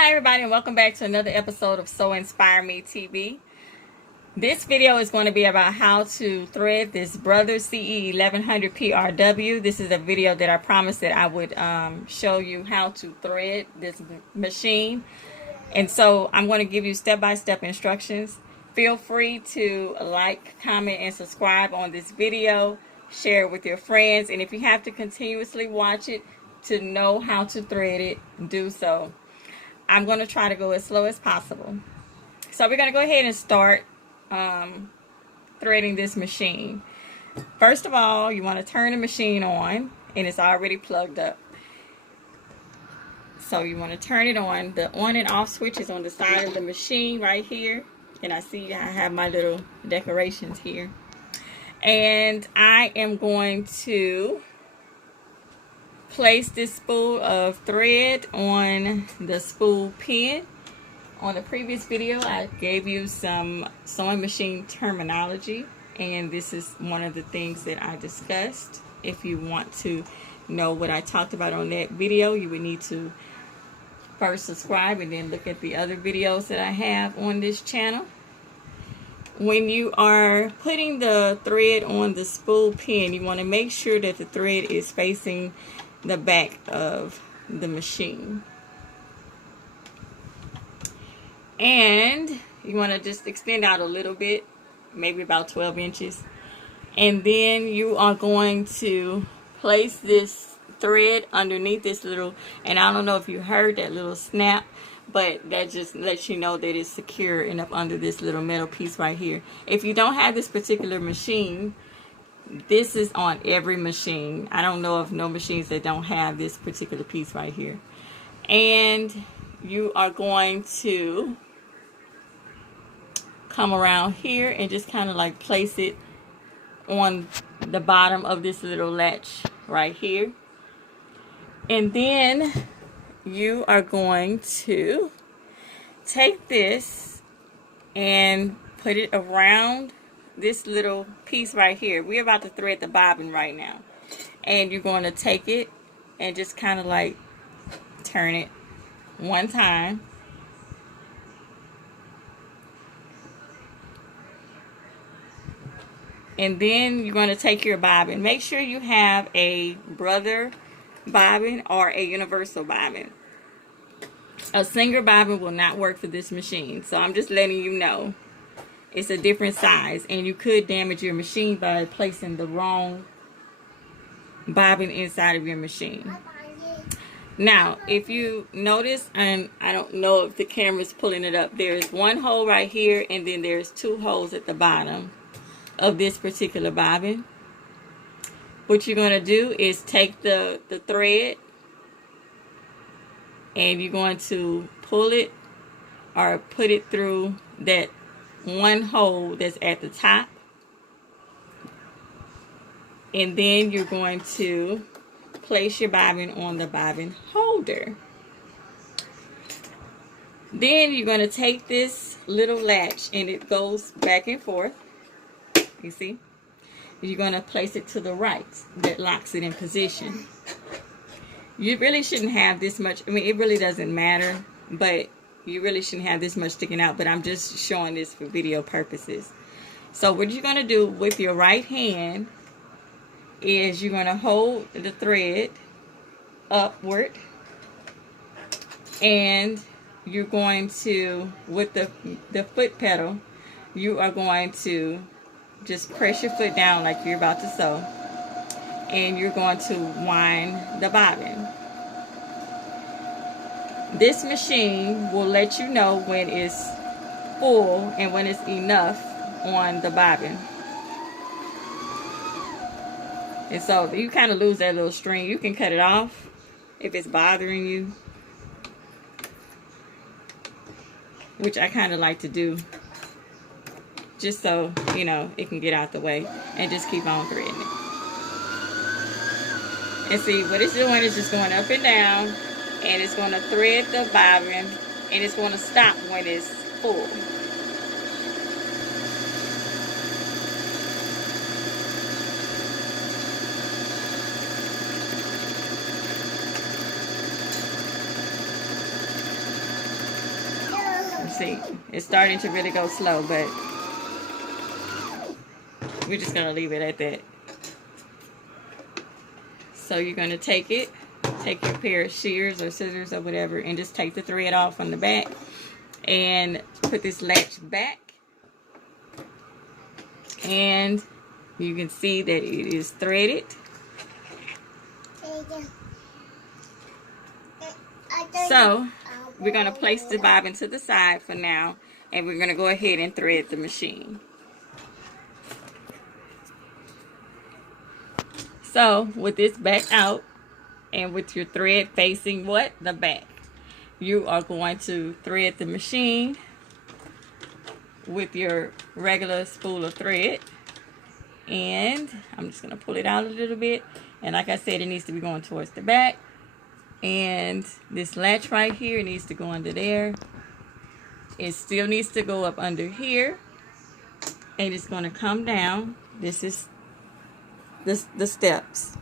Hi everybody, and welcome back to another episode of So Inspire Me TV. This video is going to be about how to thread this Brother CE 1100 PRW. This is a video that I promised that I would show you how to thread this machine. And so I'm going to give you step-by-step instructions. Feel free to like, comment, and subscribe on this video. Share it with your friends. And if you have to continuously watch it to know how to thread it, do so. I'm going to try to go as slow as possible. So we're going to go ahead and start threading this machine. First of all, you want to turn the machine on, and it's already plugged up. So you want to turn it on. The on and off switch is on the side of the machine right here. And I see I have my little decorations here. And I am going to place this spool of thread on the spool pin. On the previous video, I gave you some sewing machine terminology, and this is one of the things that I discussed. If you want to know what I talked about on that video, you would need to first subscribe and then look at the other videos that I have on this channel. When you are putting the thread on the spool pin, you want to make sure that the thread is facing the back of the machine. And you want to just extend out a little bit, maybe about 12 inches. And then you are going to place this thread underneath this little, and I don't know if you heard that little snap, but that just lets you know that it's secure and up under this little metal piece right here. If you don't have this particular machine, this is on every machine. I don't know of no machines that don't have this particular piece right here. And you are going to come around here and just kind of like place it on the bottom of this little latch right here. And then you are going to take this and put it around this little piece right here. We're about to thread the bobbin right now. And you're going to take it and just kind of like turn it one time. And then you're going to take your bobbin. Make sure you have a Brother bobbin or a universal bobbin. A single bobbin will not work for this machine. So I'm just letting you know. It's a different size, and you could damage your machine by placing the wrong bobbin inside of your machine. Now, if you notice, and I don't know if the camera's pulling it up, there's one hole right here, and then there's two holes at the bottom of this particular bobbin. What you're going to do is take the thread, and you're going to pull it or put it through that one hole that's at the top, and then you're going to place your bobbin on the bobbin holder. Then you're going to take this little latch, and it goes back and forth. You see? You're going to place it to the right. That locks it in position. You really shouldn't have this much. I mean, it really doesn't matter, but you really shouldn't have this much sticking out, but I'm just showing this for video purposes. So what you're going to do with your right hand is you're going to hold the thread upward, and you're going to, with the foot pedal, you are going to just press your foot down like you're about to sew, and you're going to wind the bobbin. This machine will let you know when it's full and when it's enough on the bobbin. And so you kind of lose that little string. You can cut it off if it's bothering you, which I kind of like to do, just so, you know, it can get out the way, and just keep on threading it. And see, what it's doing is just going up and down, and it's going to thread the bobbin, and it's going to stop when it's full. See, it's starting to really go slow, but we're just gonna leave it at that. So you're gonna take your pair of shears or scissors or whatever, and just take the thread off on the back and put this latch back, and you can see that it is threaded. So we're going to place the bobbin to the side for now, and we're going to go ahead and thread the machine. So with this back out and with your thread facing what? The back. You are going to thread the machine with your regular spool of thread. And I'm just going to pull it out a little bit. And like I said, it needs to be going towards the back. And this latch right here needs to go under there. It still needs to go up under here. And it's going to come down. This is the steps.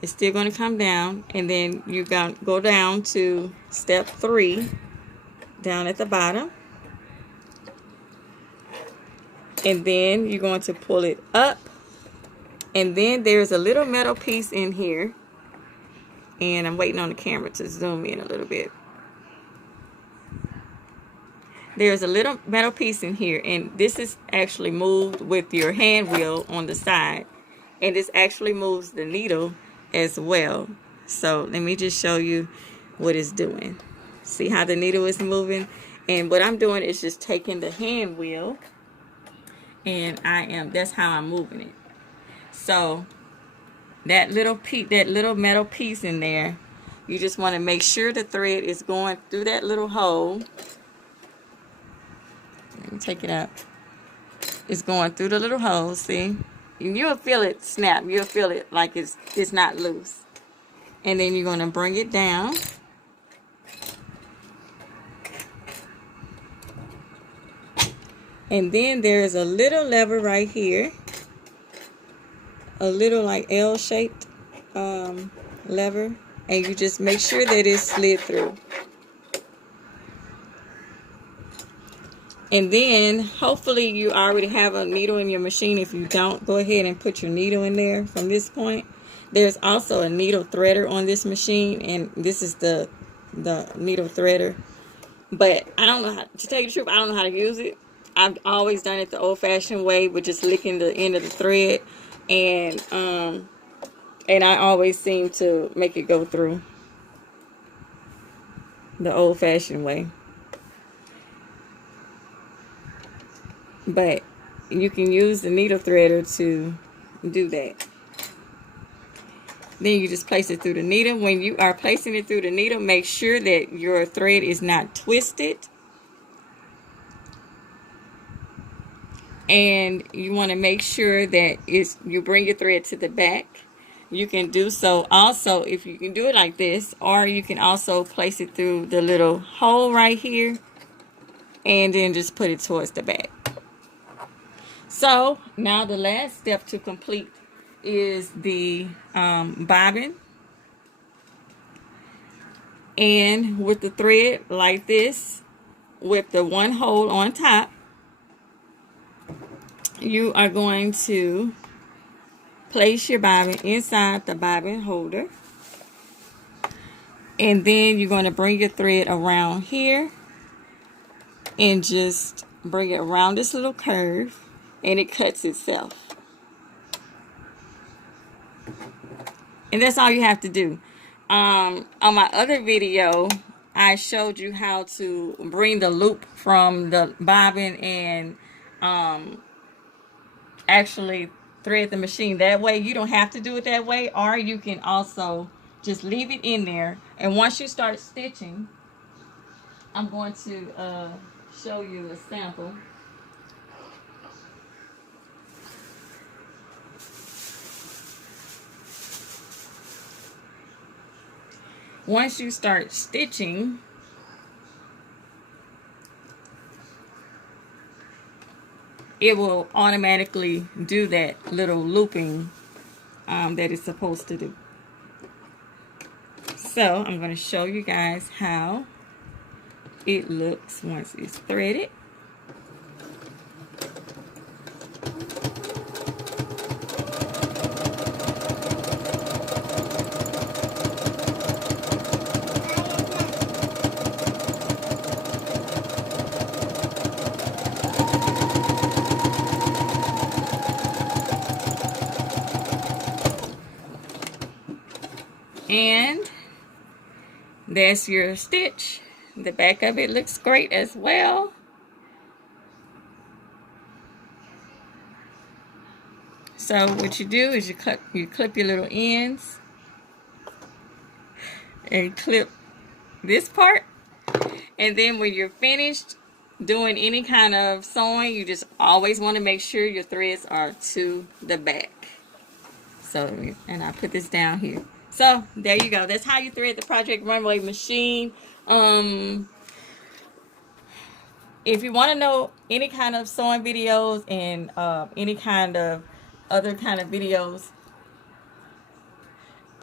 It's still going to come down. And then you're going to go down to step 3. Down at the bottom. And then you're going to pull it up. And then there's a little metal piece in here. And I'm waiting on the camera to zoom in a little bit. There's a little metal piece in here. And this is actually moved with your hand wheel on the side. And this actually moves the needle as well. So let me just show you what it's doing. See how the needle is moving? And what I'm doing is just taking the hand wheel. And that's how I'm moving it. So that little metal piece in there, you just want to make sure the thread is going through that little hole. Let me take it out. It's going through the little hole, see? And you'll feel it snap. You'll feel it like it's not loose. And then you're going to bring it down. And then there's a little lever right here. A little like L-shaped lever. And you just make sure that it's slid through. And then hopefully you already have a needle in your machine. If you don't, go ahead and put your needle in there from this point. There's also a needle threader on this machine. And this is the needle threader. But I don't know how to tell you the truth. I don't know how to use it. I've always done it the old-fashioned way with just licking the end of the thread, and I always seem to make it go through the old-fashioned way. But you can use the needle threader to do that. Then you just place it through the needle. When you are placing it through the needle, make sure that your thread is not twisted. And you want to make sure that you bring your thread to the back. You can do so also if you can do it like this, or you can also place it through the little hole right here and then just put it towards the back. So now the last step to complete is the bobbin. And with the thread like this, with the one hole on top, you are going to place your bobbin inside the bobbin holder. And then you're going to bring your thread around here and just bring it around this little curve, and it cuts itself. And that's all you have to do. On my other video, I showed you how to bring the loop from the bobbin and actually thread the machine that way. You don't have to do it that way, or you can also just leave it in there. And once you start stitching, I'm going to show you a sample. Once you start stitching, it will automatically do that little looping that it's supposed to do. So I'm going to show you guys how it looks once it's threaded. And that's your stitch. The back of it looks great as well. So what you do is you clip your little ends and clip this part. And then when you're finished doing any kind of sewing, you just always want to make sure your threads are to the back. So, and I put this down here. So there you go. That's how you thread the Project Runway machine. If you want to know any kind of sewing videos and any kind of other kind of videos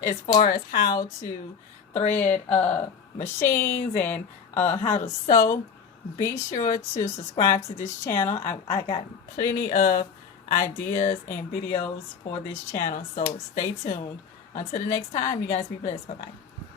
as far as how to thread machines and how to sew, be sure to subscribe to this channel. I got plenty of ideas and videos for this channel, so stay tuned. Until the next time, you guys be blessed. Bye-bye.